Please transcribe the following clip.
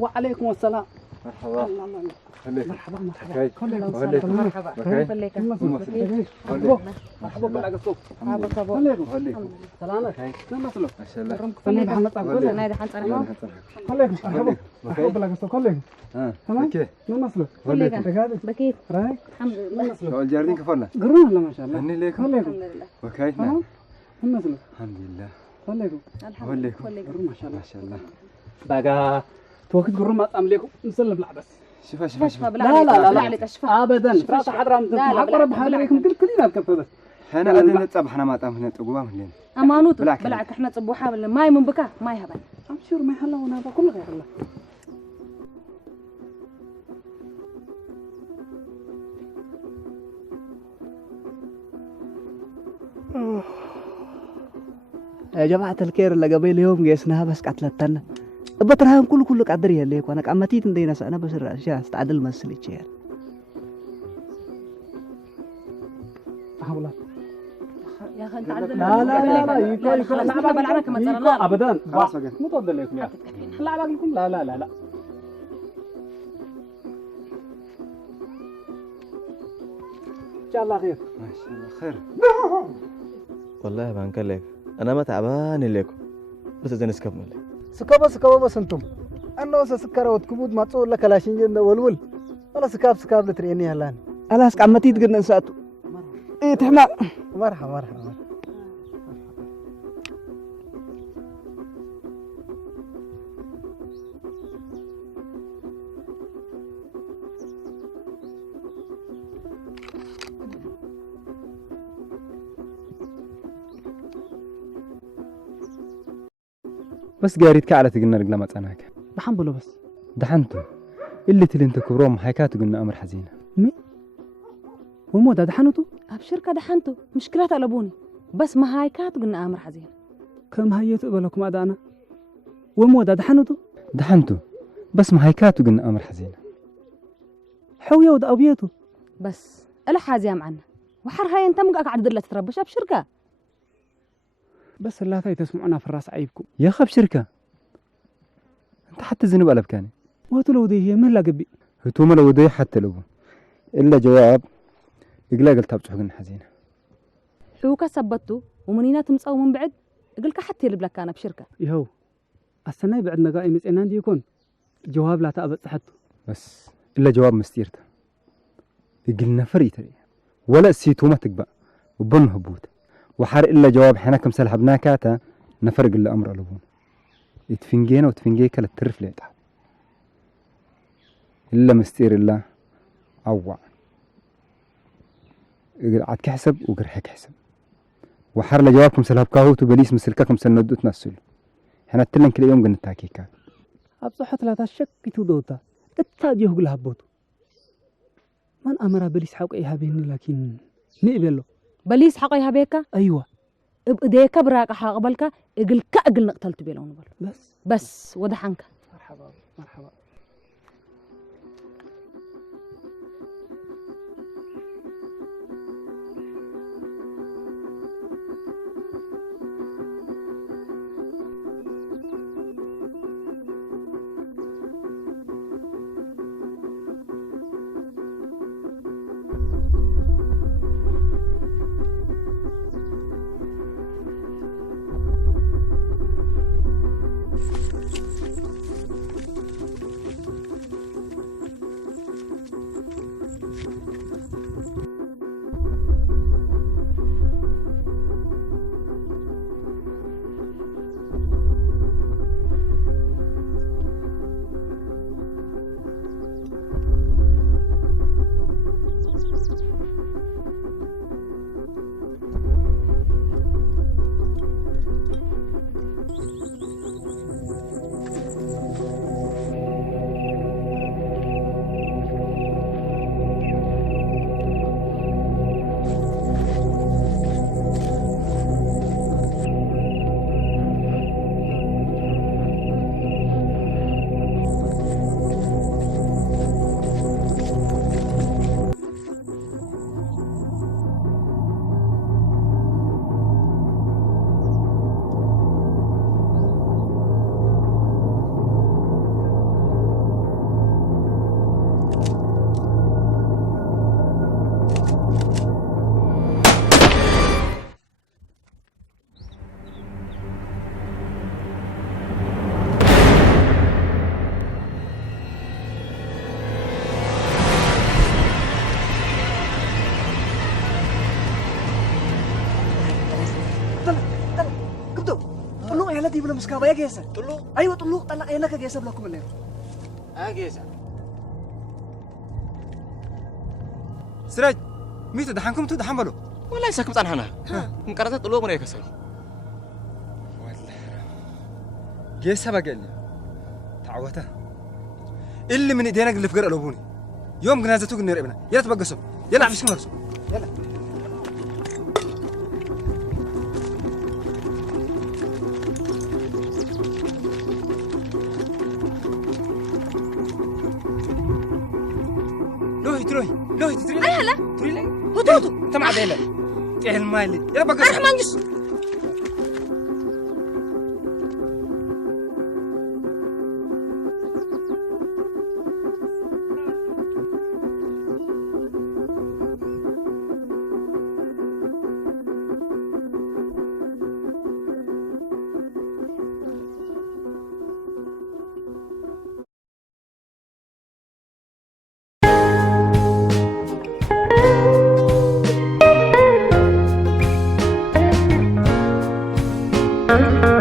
وعليكم السلام. مرحبا. مرحبا مرحبا. مرحبا بالله قصوك. سلامك. نمسلو. ما شاء الله. خليك محمد أقول نادي حنت أنا. خليك مرحبا. مرحبا بالله قصوك خليك. تمام. نمسلو. خليك. بكيت. رايك. الحمد لله. شو الجاردين كفرنا؟ قرون الله ما شاء الله. هني ليكم. خليك. الحمد لله. وكيفنا؟ نمسلو. الحمد لله. خليك. الحمد لله. قرون ما شاء الله. ما شاء الله. بقى توقيت قرون ما أمليكم نسلم بلع بس. شوف لا أبدا راس حضرة محقرة بحضركم كلنا الكفة بس حنا أدنى تصبح حنا ما طعمنا تقوى مهلين أمانوت بلعك إحنا تصبحها ولا ماي من بكا ماي هبل أمشير ما يحلا ونابا كل غير الله يا جماعة الخير اللي قبل يوم قيسناها بس قتلتنا بترهم كل قدر يليك وانا قمتيت ندينا انا بس الاشياء استعدل مسلي تشير حولا يا اخي انت عدل لا خلاص نبغى بلعنك ما ترى ابدا مو تفضل لكم يا لا باقيكم لا ان شاء الله خير ما شاء الله خير والله بانكلك انا ما تعبان لكم بس اذا نسكبنا سكبا بس انتم انا سكره وتكبود ما تصور لك لاشين جند ولول ولا سكاب لتريني هلان انا قمتيت قلنا نساتو ايه تحمى مرحبا بس قاريت كعلة قلنا رجلا ما تعناك الحمد لله بس دحنتو اللي تلي انت كبروم حكاته قلنا امر حزينه مي ومو ده دحنتو ابشركه دحنتو مشكلات قلبوني بس ما هاي كات قلنا امر حزين كم هيت قبلكم ادانا ومو ده دحنتو بس ما حكاته قلنا امر حزينه حويه ود ابيته بس الا حازيه معنا وحر هاي انت مقعد عدله تتربش ابشركه بس لا تسمعنا في الراس عيبكم يا خب شركه انت حتى زنب قلب كان وتلو دي هي من لا قبي هتوم لو دي حتى لو الا جواب يقلا قلت ابصح قلنا حزينه حوكه ثبتوا ومنينا تمصاو من بعد قلك حتى يلبلك انا بشركه يهو السنه بعدنا قايم مصينا عندي يكون جواب لا تابصحته بس الا جواب مستيرته يقلنا فريتري ولا سيتو ما تقبا وبن هبوت وحر الا جواب حنا كم سلحبنا كاتا نفرق الا امر لبون يتفنجينا وتفنجي كلا ترف ليتا الا مستير الله اوع عاد كحسب وقرحك حسب وحر لجوابكم سلحب كاهوت وبليس مسلككم سندو تنسل حنا تلن كل يوم قلنا تاكيكا ابصحت لا تشك تودوتا اتاجيه قلها بوتو من امر بليس حق ايها بيني لكن نقبله بليس حقيها بيكا ايوه ابديك براق حقبلك اقل نقتلت بيلون بس ودحنك مرحبا دي بلا مسكابة يا جيسة طلو أيوة طلوق طلع عينك يا جيسة بلاكم الليل جيسة سراج ميت دحنكم تو دحن بلو والله ساكم تنحنا مقرأت طلو من يكسر جيسة بقلني تعوته اللي من ايدينا اللي في قرق لبوني يوم جنازتك نرقبنا يلا تبقى يلا عفسكم نفسه يلا لوهي تري أي هلا تري لي هدوء انت مع ديلا ايه المايلي يلا بقى أنا منجس Thank you.